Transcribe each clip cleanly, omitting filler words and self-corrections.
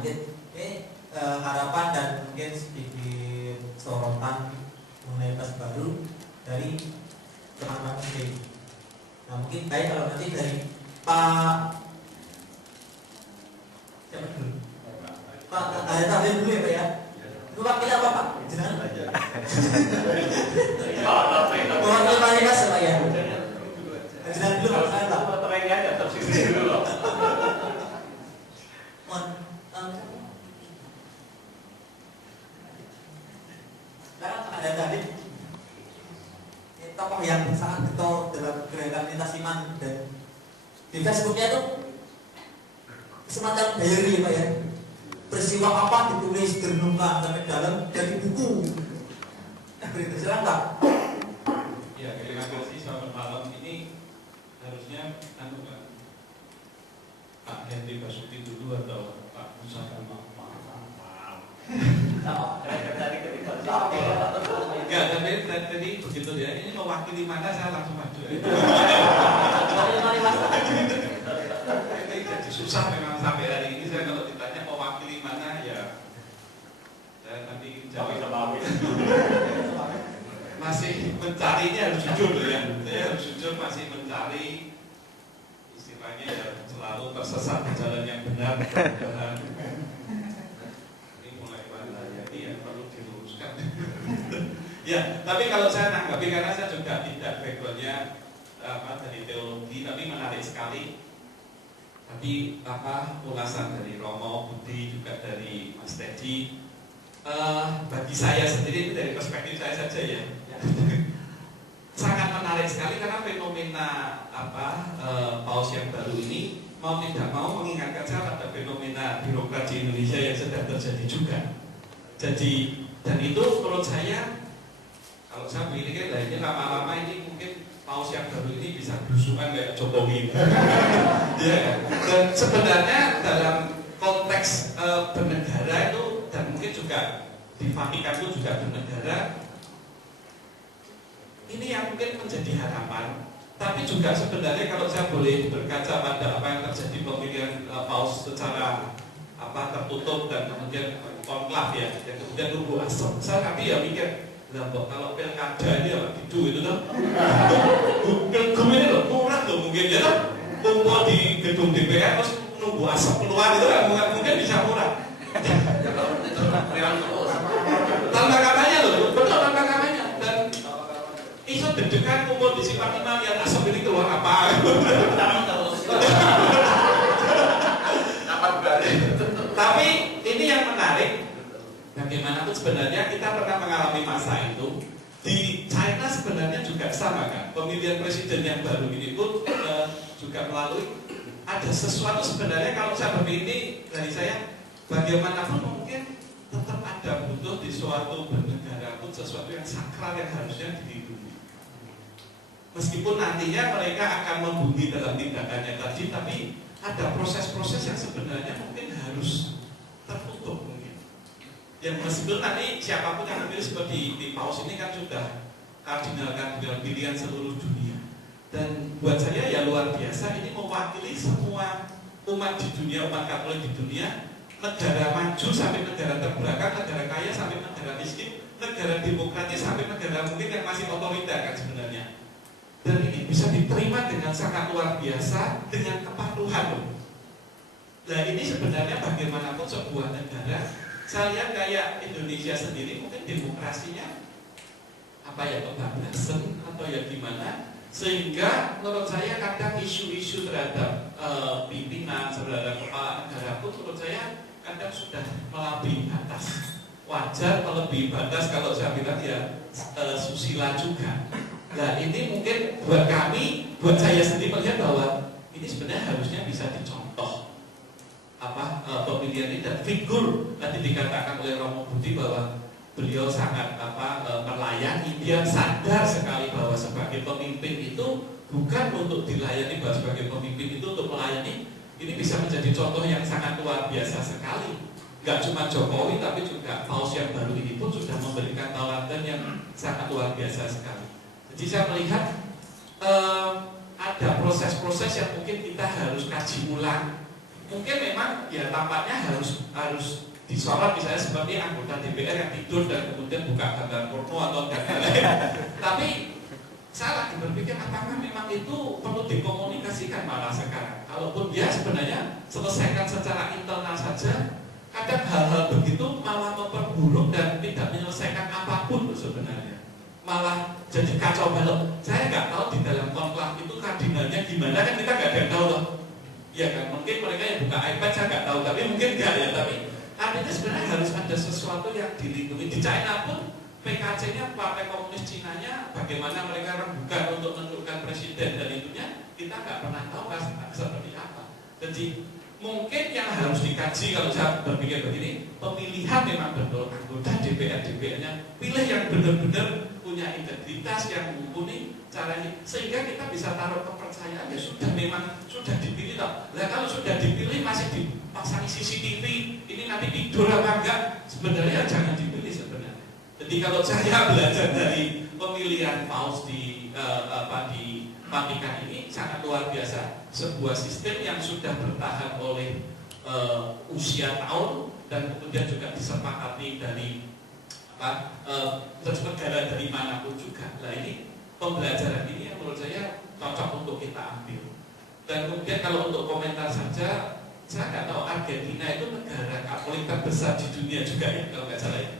mungkin ini harapan dan mungkin sedikit sorotan mengenai pas baru dari teman-teman sendiri. Nah mungkin baik kalau nanti dari Pak siapa dulu? Pak Tadi dulu ya Pak ya. Itu wakilnya apa Pak? Jenengan? Wakil Panikas Pak ya. Jenengan dulu Pak. Saya Pak. Terangnya ada tersisih dulu loh. Ada tadi tokoh yang sangat getol dalam gerakan lintas iman dan di Facebooknya itu semacam diary Pak ya. Peristiwa apa ditulis direnungkan sampai dalam jadi buku. Berita silakan. Ya, terima kasih selamat malam. Ini harusnya Pak Henry Basuki dulu atau Pak Musa Enggak, tapi tadi begitu ya. Ini mewakili mana saya langsung maju. Ini jadi susah memang sampai hari ini saya kalau ditanya mewakili mana ya saya nanti jawab sama masih mencari, ini harus jujur loh ya. Saya harus jujur masih mencari istilahnya ya selalu tersesat di jalan yang benar. Ya, tapi kalau saya nanggapi karena saya juga tidak backgroundnya dari teologi, tapi menarik sekali. Tapi ulasan dari Romo, Budi juga dari Mas Teddy. Bagi saya sendiri itu dari perspektif saya saja ya. Sangat menarik sekali karena fenomena paus yang baru ini mau tidak mau mengingatkan saya pada fenomena birokrat di Indonesia yang sedang terjadi juga. Jadi dan itu menurut saya kalau saya pikir lah ini lama-lama ini mungkin paus yang baru ini bisa berusukan kayak Jokowi. Ya. Dan sebenarnya dalam konteks bernegara itu dan mungkin juga di Vatikan itu juga bernegara ini yang mungkin menjadi harapan. Tapi juga sebenarnya kalau saya boleh berkaca pada apa yang terjadi pemilihan paus secara tertutup dan kemudian konklav ya, dan kemudian nunggu asap. Saya tapi ya mikir kalau pilkada ini apa gitu itu tuh pilgub ini loh murah tuh mungkin ya tuh kumpul di gedung DPR terus nunggu asap keluar itu kan mungkin bisa murah tanpa kampanye loh, betul tanpa kampanye dan isu deg-degan kumpul di Simpang 5 lihat asap ini keluar apa tapi ini yang menarik. Bagaimanapun sebenarnya kita pernah mengalami masa itu di China sebenarnya juga sama kan. Pemilihan presiden yang baru ini pun juga melalui ada sesuatu sebenarnya kalau saya berpikir ini dari saya bagaimanapun mungkin tetap ada butuh di suatu bernegara pun sesuatu yang sakral yang harusnya dilindungi. Meskipun nantinya mereka akan membumi dalam tindakannya tadi, tapi ada proses-proses yang sebenarnya mungkin harus tertutup mungkin. Yang meskipun nanti siapapun yang terpilih seperti di paus ini kan sudah kardinal pilihan seluruh dunia. Dan buat saya ya luar biasa ini mewakili semua umat di dunia, umat Katolik di dunia, negara maju sampai negara terbelakang, negara kaya sampai negara miskin, negara demokratis sampai negara mungkin yang masih otoriter kan sebenarnya. Dan ini bisa diterima dengan sangat luar biasa dengan kepatuhan. Nah ini sebenarnya bagaimanapun sebuah negara. Saya lihat kayak Indonesia sendiri mungkin demokrasinya kebablasan atau ya gimana sehingga menurut saya kadang isu-isu terhadap pimpinan terhadap kepala negara pun menurut saya kadang sudah melampaui batas. Wajar melebihi batas kalau saya bilang ya susila juga. Nah ini mungkin buat kami, buat saya sendiri melihat bahwa ini sebenarnya harusnya bisa dicontoh pemilihan ini dan figur tadi dikatakan oleh Romo Budi bahwa beliau sangat melayani, dia sadar sekali bahwa sebagai pemimpin itu bukan untuk dilayani, bahwa sebagai pemimpin itu untuk melayani. Ini bisa menjadi contoh yang sangat luar biasa sekali. Gak cuma Jokowi tapi juga paus yang baru ini pun sudah memberikan tauladan yang sangat luar biasa sekali. Jadi saya melihat ada proses-proses yang mungkin kita harus kaji ulang mungkin memang ya tampaknya harus disorot misalnya seperti anggota DPR yang tidur dan kemudian buka gambar porno atau dan lain-lain. Tapi saya lagi berpikir apakah memang itu perlu dikomunikasikan malah sekarang. Kalaupun dia sebenarnya selesaikan secara internal saja, kadang hal-hal begitu malah memperburuk dan tidak menyelesaikan apapun sebenarnya. Malah jadi kacau balau. Saya nggak tahu di dalam konklaf itu kardinalnya gimana, kan kita nggak ada yang tahu loh. Ya kan, mungkin mereka yang buka iPad saya nggak tahu, tapi mungkin nggak ya. Tapi artinya sebenarnya harus ada sesuatu yang dilindungi. Di China pun PKC-nya, Partai Komunis Cina-nya, bagaimana mereka rembukan untuk menentukan presiden dan itunya kita nggak pernah tahu seperti apa. Jadi mungkin yang harus dikaji kalau saya berpikir begini, pemilihan memang betul anggota DPR-nya pilih yang benar-benar punya integritas, yang mumpuni caranya, sehingga kita bisa taruh kepercayaan ya sudah memang sudah dipilih toh. Nah kalau sudah dipilih masih dipasang CCTV, ini nanti tidur apa enggak, sebenarnya jangan dipilih sebenarnya. Jadi kalau saya belajar dari pemilihan paus di Vatikan ini sangat luar biasa, sebuah sistem yang sudah bertahan oleh usia tahun dan kemudian juga disepakati dari negara dari manapun juga. Nah ini pembelajaran ini yang menurut saya cocok untuk kita ambil. Dan kemudian kalau untuk komentar saja, saya nggak tahu Argentina itu negara Katolik terbesar di dunia juga ya kalau nggak salah ya.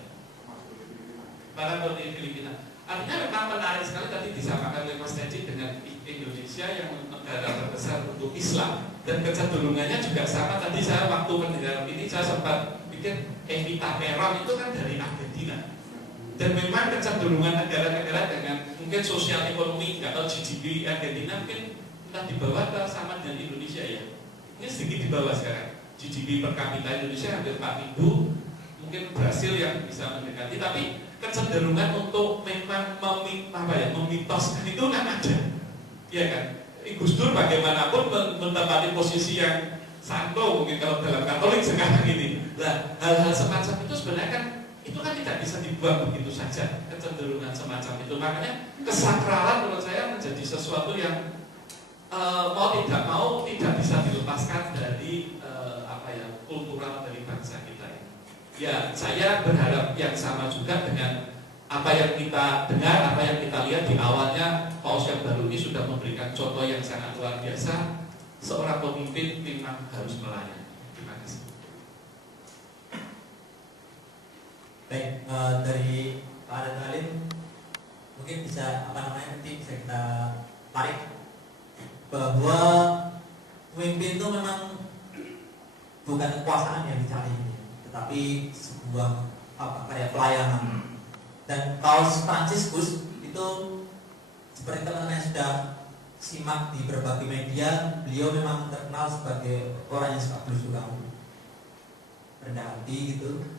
Para seperti Filipina. Artinya memang menarik sekali tadi disampaikan oleh Mas Teji dengan Indonesia yang negara terbesar untuk Islam dan kecenderungannya juga sama. Tadi saya waktu mendengar ini saya sempat pikir Evita Peron itu kan dari Argentina. Dan memang kecenderungan negara-negara dengan mungkin sosial ekonomi, nggak tahu GDP Argentina mungkin entah di bawah atau sama dengan Indonesia ya. Ini sedikit di bawah sekarang. GDP per kapita Indonesia hampir 4.000, mungkin Brasil yang bisa mendekati, tapi kecenderungan untuk memang memitoskan itu kan ada, ya kan? Gus Dur bagaimanapun menempati posisi yang santo mungkin kalau dalam Katolik sekarang ini. Nah, hal-hal semacam itu sebenarnya kan itu kan tidak bisa dibuang begitu saja, kecenderungan semacam itu. Makanya kesakralan menurut saya menjadi sesuatu yang mau tidak mau tidak bisa dilepaskan dari kultural dari bangsa kita ini. Ya, saya berharap yang sama juga dengan apa yang kita dengar, apa yang kita lihat di awalnya. Paus yang baru ini sudah memberikan contoh yang sangat luar biasa. Seorang pemimpin memang harus melayani. Terima kasih. Baik, dari Pak Adan Halim mungkin bisa nanti bisa kita tarik bahwa pemimpin itu memang bukan kekuasaan yang dicari, tetapi sebuah pelayanan. Dan Paus Fransiskus itu seperti teman-teman yang sudah simak di berbagai media, beliau memang terkenal sebagai orang yang suka belusukan, rendah hati gitu.